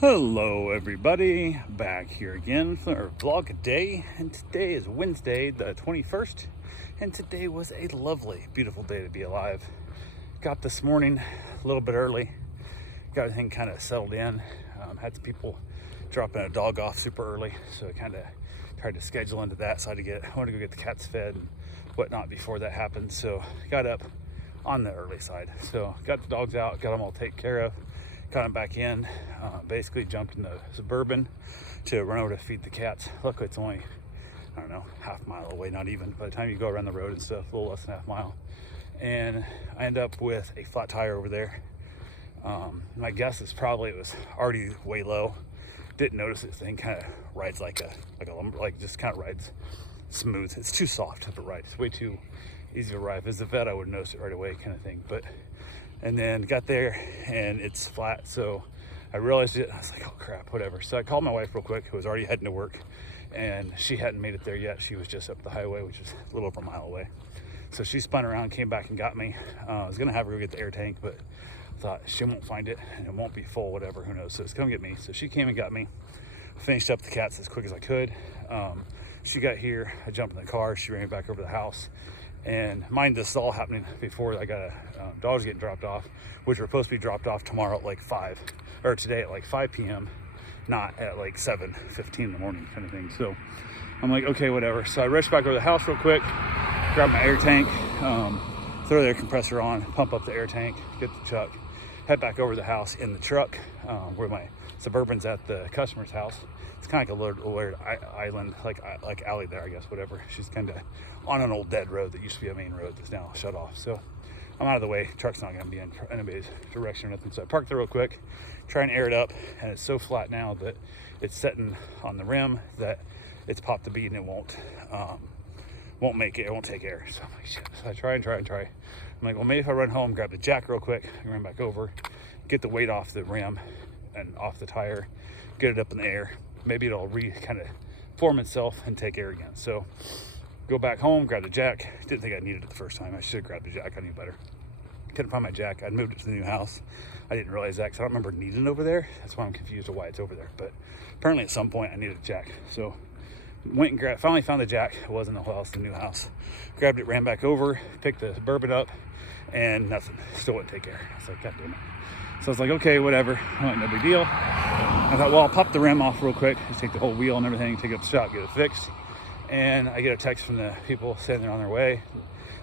Hello everybody, back here again for our vlog day, and today is Wednesday the 21st, and today was a lovely, beautiful day to be alive. Got this morning a little bit early, got everything kind of settled in, had some people dropping a dog off super early, so I kind of tried to schedule into that, so I wanted to go get the cats fed and whatnot before that happened, so got up on the early side. So got the dogs out, got them all taken care of, got them back in, basically jumped in the Suburban to run over to feed the cats. Luckily it's only, I don't know, half mile away, not even. By the time you go around the road and stuff, a little less than half mile. And I end up with a flat tire over there. My guess is probably it was already way low. Didn't notice this thing kind of rides like a lumber, like just kind of rides smooth. It's too soft to ride. It's way too easy to ride. As a vet, I would notice it right away, kind of thing. And then got there and it's flat, so I realized it. I was like, oh crap, whatever. So I called my wife real quick, who was already heading to work, and she hadn't made it there yet. She was just up the highway, which is a little over a mile away. So she spun around, came back and got me. I was gonna have her go get the air tank, but I thought she won't find it and it won't be full, whatever, who knows. So it's gonna get me. So she came and got me. Finished up the cats as quick as I could. She got here, I jumped in the car, she ran back over the house. And mind, this is all happening before I got dogs getting dropped off, which were supposed to be dropped off tomorrow at like 5, or today at like 5 p.m, not at like 7:15 in the morning, kind of thing. So I'm like, okay, whatever. So I rushed back over the house real quick, grab my air tank, throw the air compressor on, pump up the air tank, get the truck, head back over the house in the truck, where my Suburban's at the customer's house. It's kind of like a little weird island, like alley there, I guess, whatever. She's kind of on an old dead road that used to be a main road that's now shut off. So I'm out of the way. Truck's not going to be in anybody's direction or nothing. So I parked there real quick, try and air it up, and it's so flat now that it's setting on the rim that it's popped the bead and it won't make it. It won't take air. So I'm like, shit. So I try. I'm like, well, maybe if I run home, grab the jack real quick, and run back over, get the weight off the rim and off the tire, get it up in the air. Maybe it'll kind of form itself and take air again. So go back home, grab the jack. Didn't think I needed it the first time. I should have grabbed the jack. I knew better. Couldn't find my jack. I'd moved it to the new house. I didn't realize that because I don't remember needing it over there. That's why I'm confused of why it's over there. But apparently at some point I needed a jack. So went and finally found the jack. It wasn't the house, the new house. Grabbed it, ran back over, picked the Suburban up, and nothing. Still wouldn't take air. I was like, God damn it. So I was like, okay, whatever. I'm like, no big deal. I thought, well, I'll pop the rim off real quick, just take the whole wheel and everything, take it up the shop, get it fixed. And I get a text from the people saying they're on their way.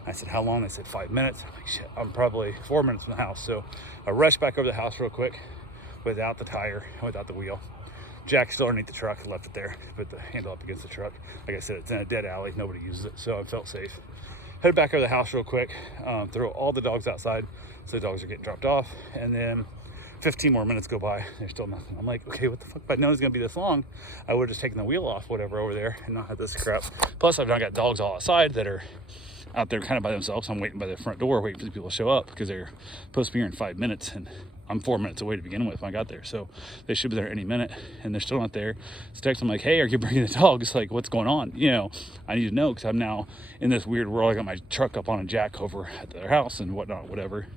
I said, how long? They said 5 minutes. I'm like, shit, I'm probably 4 minutes from the house. So I rushed back over the house real quick without the tire, without the wheel. Jack's still underneath the truck. I left it there, put the handle up against the truck. Like I said, it's in a dead alley. Nobody uses it, so I felt safe. Head back over the house real quick, throw all the dogs outside. So the dogs are getting dropped off. And then 15 more minutes go by, there's still nothing. I'm like, okay, what the fuck? If I'd known it was gonna be this long, I would have just taken the wheel off, whatever, over there and not had this crap. Plus, I've now got dogs all outside that are out there kind of by themselves. I'm waiting by the front door, waiting for the people to show up because they're supposed to be here in 5 minutes, and I'm 4 minutes away to begin with when I got there. So they should be there any minute, and they're still not there. So text them like, hey, are you bringing the dogs? Like, what's going on? You know, I need to know because I'm now in this weird world. I got my truck up on a jack over at their house and whatnot, whatever.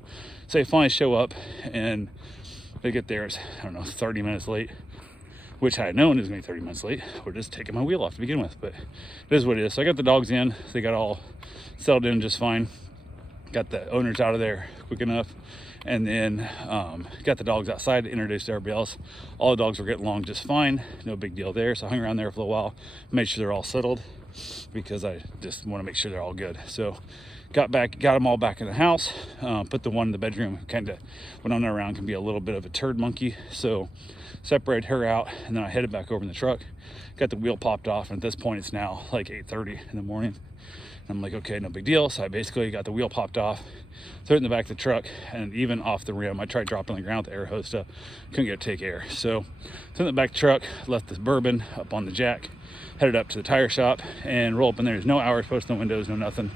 So they finally show up, and they get there, it's, I don't know, 30 minutes late, which I had known it was gonna be 30 minutes late. We're just taking my wheel off to begin with, but it is what it is. So I got the dogs in, they got all settled in just fine. Got the owners out of there quick enough, and then got the dogs outside to introduce to everybody else. All the dogs were getting along just fine, no big deal there. So I hung around there for a little while, made sure they're all settled because I just want to make sure they're all good. So got them all back in the house, put the one in the bedroom, kind of when I'm not around can be a little bit of a turd monkey, so separated her out, and then I headed back over in the truck, got the wheel popped off, and at this point it's now like 8:30 in the morning. And I'm like, okay, no big deal. So I basically got the wheel popped off, threw it in the back of the truck, and even off the rim. I tried dropping on the ground with the air hose stuff, couldn't get it to take air. So threw it in the back of the truck, left the Suburban up on the jack, headed up to the tire shop, and roll up in there. There's no hours post, no windows, no nothing.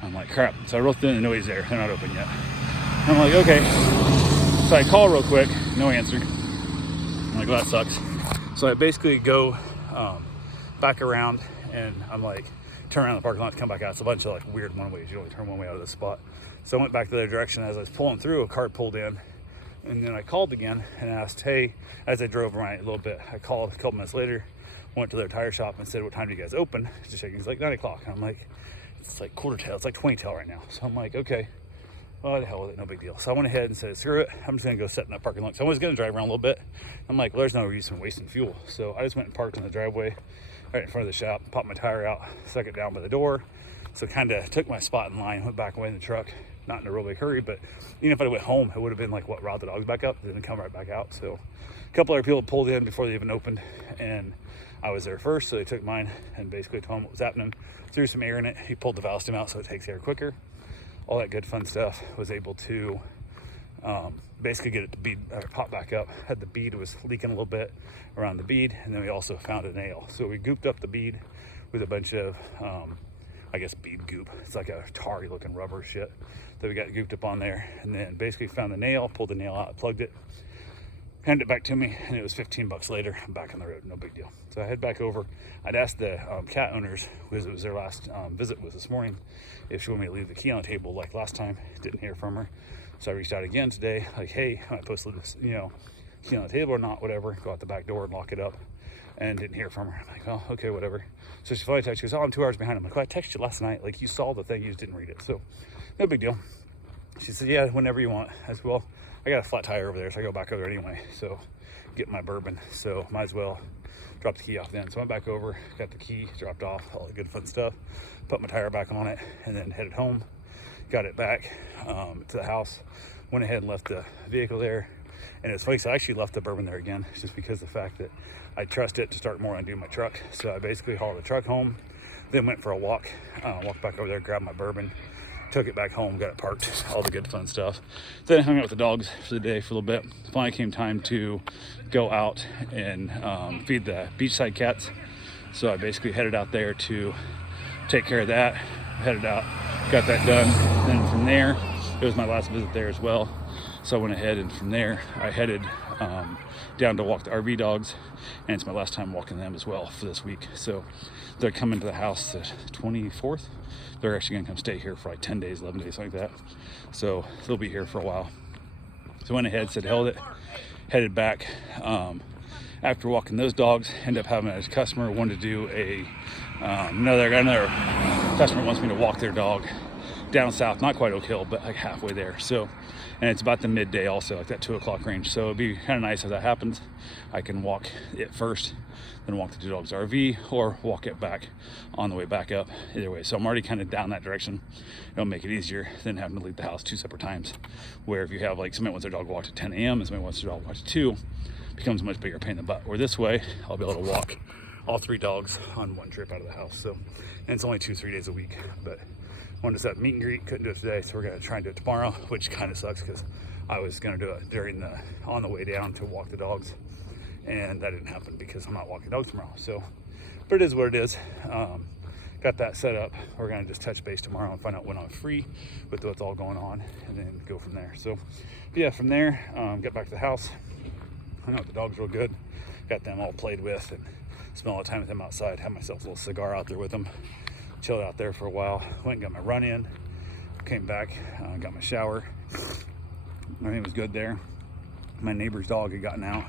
I'm like, crap. So I rolled through and nobody's there. They're not open yet. I'm like, okay. So I call real quick, no answer. I'm like, well, that sucks. So I basically go back around, and I'm like, turn around the parking lot to come back out. It's a bunch of like weird one ways. You only turn one way out of this spot. So I went back the other direction. As I was pulling through, a car pulled in And then I called again and asked, hey, as I drove around a little bit, I called a couple minutes later, went to their tire shop and said, what time do you guys open? Just checking. He's like 9 o'clock. And I'm like, it's like quarter till, it's like 20 till right now. So I'm like, okay, well, the hell with it, no big deal. So I went ahead and said, screw it, I'm just gonna go sit in that parking lot. So I was gonna drive around a little bit. I'm like, well, there's no use in wasting fuel. So I just went and parked in the driveway right in front of the shop, popped my tire out, stuck it down by the door. So kind of took my spot in line, went back away in the truck, not in a real big hurry, but even if I went home, it would have been like, what, route the dogs back up, then come right back out. So a couple other people pulled in before they even opened, and I was there first, so they took mine and basically told him what was happening, threw some air in it. He pulled the valve stem out so it takes air quicker, all that good fun stuff. Was able to basically get it to bead, pop back up. Had the bead, was leaking a little bit around the bead, and then we also found a nail. So we gooped up the bead with a bunch of I guess bead goop. It's like a tarry looking rubber shit that we got gooped up on there, and then basically found the nail, pulled the nail out, plugged it, handed it back to me, and it was $15 later. I'm back on the road, no big deal. So I head back over. I'd asked the cat owners, because it was their last visit was this morning, if she wanted me to leave the key on the table like last time. Didn't hear from her. So I reached out again today, like, hey, am I supposed to leave this, key on the table or not, whatever. Go out the back door and lock it up. And didn't hear from her. I'm like, oh, okay, whatever. So she finally texted, she goes, oh, I'm 2 hours behind. I'm like, well, I texted you last night. Like, you saw the thing, you just didn't read it. So no big deal. She said, yeah, whenever you want. I said, well, I got a flat tire over there, so I go back over there anyway. So get my bourbon. So might as well drop the key off then. So I went back over, got the key, dropped off, all the good fun stuff, put my tire back on it, and then headed home. Got it back to the house. Went ahead and left the vehicle there. And it's funny, because I actually left the bourbon there again, just because of the fact that I trust it to start more undo my truck. So I basically hauled the truck home, then went for a walk, walked back over there, grabbed my bourbon, took it back home, got it parked, all the good fun stuff. Then hung out with the dogs for the day for a little bit. Finally came time to go out and feed the beachside cats. So I basically headed out there to take care of that, headed out, got that done. Then from there, it was my last visit there as well. So I went ahead, and from there I headed down to walk the RV dogs, and it's my last time walking them as well for this week. So they're coming to the house the 24th. They're actually gonna come stay here for like 10 days, 11 days, like that. So they'll be here for a while. So I went ahead, said held it, headed back. After walking those dogs, ended up having a customer wanted to do another customer wants me to walk their dog down south, not quite Oak Hill, but like halfway there. So, and it's about the midday also, like that 2 o'clock range. So it'd be kind of nice if that happens. I can walk it first, then walk the two dogs RV, or walk it back on the way back up. Either way, so I'm already kind of down that direction. It'll make it easier than having to leave the house 2 separate times. Where if you have like somebody wants their dog walked at 10 a.m. and somebody wants their dog walked at 2, becomes a much bigger pain in the butt. Or this way, I'll be able to walk all 3 dogs on one trip out of the house. So, and it's only 2-3 days a week, but wanted to set up meet and greet, couldn't do it today, so we're gonna try and do it tomorrow, which kind of sucks because I was gonna do it on the way down to walk the dogs, and that didn't happen because I'm not walking dogs tomorrow. So, but it is what it is. Got that set up. We're gonna just touch base tomorrow and find out when I'm free with what's all going on, and then go from there. So, but yeah, from there, get back to the house. I know the dogs real good. Got them all played with and spent a lot of time with them outside. Had myself a little cigar out there with them. Chilled out there for a while. Went and got my run in. Came back, got my shower. Everything was good there. My neighbor's dog had gotten out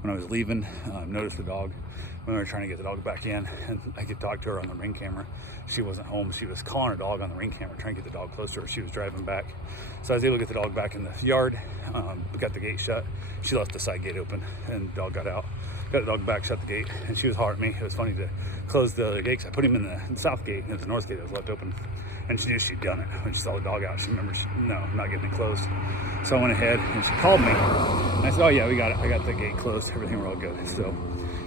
when I was leaving. Noticed the dog when we were trying to get the dog back in, and I could talk to her on the Ring camera. She wasn't home. She was calling her dog on the Ring camera, trying to get the dog close to her. She was driving back. So I was able to get the dog back in the yard. Got the gate shut. She left the side gate open, and the dog got out. Got the dog back, shut the gate, and she was hollering at me. It was funny to close the other gate because I put him in the south gate, and the north gate was left open. And she knew she'd done it. When she saw the dog out, she remembered, no, I'm not getting it closed. So I went ahead and she called me. And I said, oh yeah, we got it. I got the gate closed. Everything were all good. So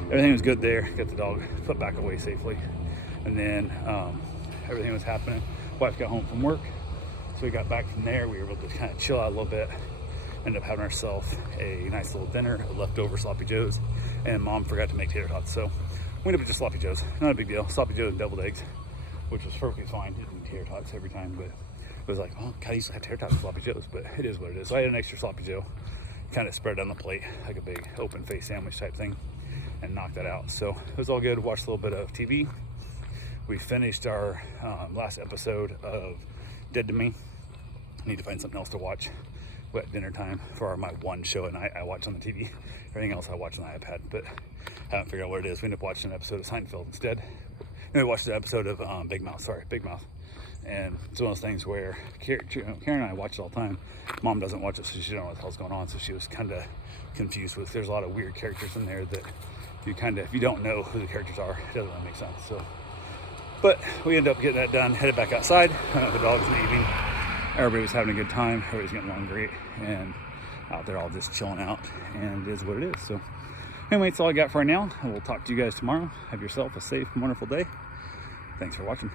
everything was good there. Got the dog put back away safely. And then everything was happening. Wife got home from work. So we got back from there. We were able to kind of chill out a little bit. Ended up having ourselves a nice little dinner, leftover sloppy joes, and mom forgot to make tater tots. So we ended up with just sloppy joes. Not a big deal. Sloppy joes and deviled eggs, which was perfectly fine. Didn't tater tots every time, but it was like, oh, God, I used to have tater tots with sloppy joes, but it is what it is. So I had an extra sloppy joe, kind of spread on the plate like a big open face sandwich type thing, and knocked that out. So it was all good. Watched a little bit of TV. We finished our last episode of Dead to Me. Need to find something else to watch. at dinner time for my one show at night I watch on the TV. Everything else I watch on the iPad, but I haven't figured out what it is. We ended up watching an episode of Seinfeld instead. No, we watched an episode of Big Mouth. And it's one of those things where Karen and I watch it all the time. Mom doesn't watch it, so she doesn't know what the hell's going on. So she was kind of confused with. There's a lot of weird characters in there that you kind of, if you don't know who the characters are, it doesn't really make sense. So, but we ended up getting that done. Headed back outside. The dogs leaving. Everybody was having a good time. Everybody's getting along great, and out there all just chilling out. And it is what it is. So, anyway, that's all I got for right now. And we'll talk to you guys tomorrow. Have yourself a safe, wonderful day. Thanks for watching.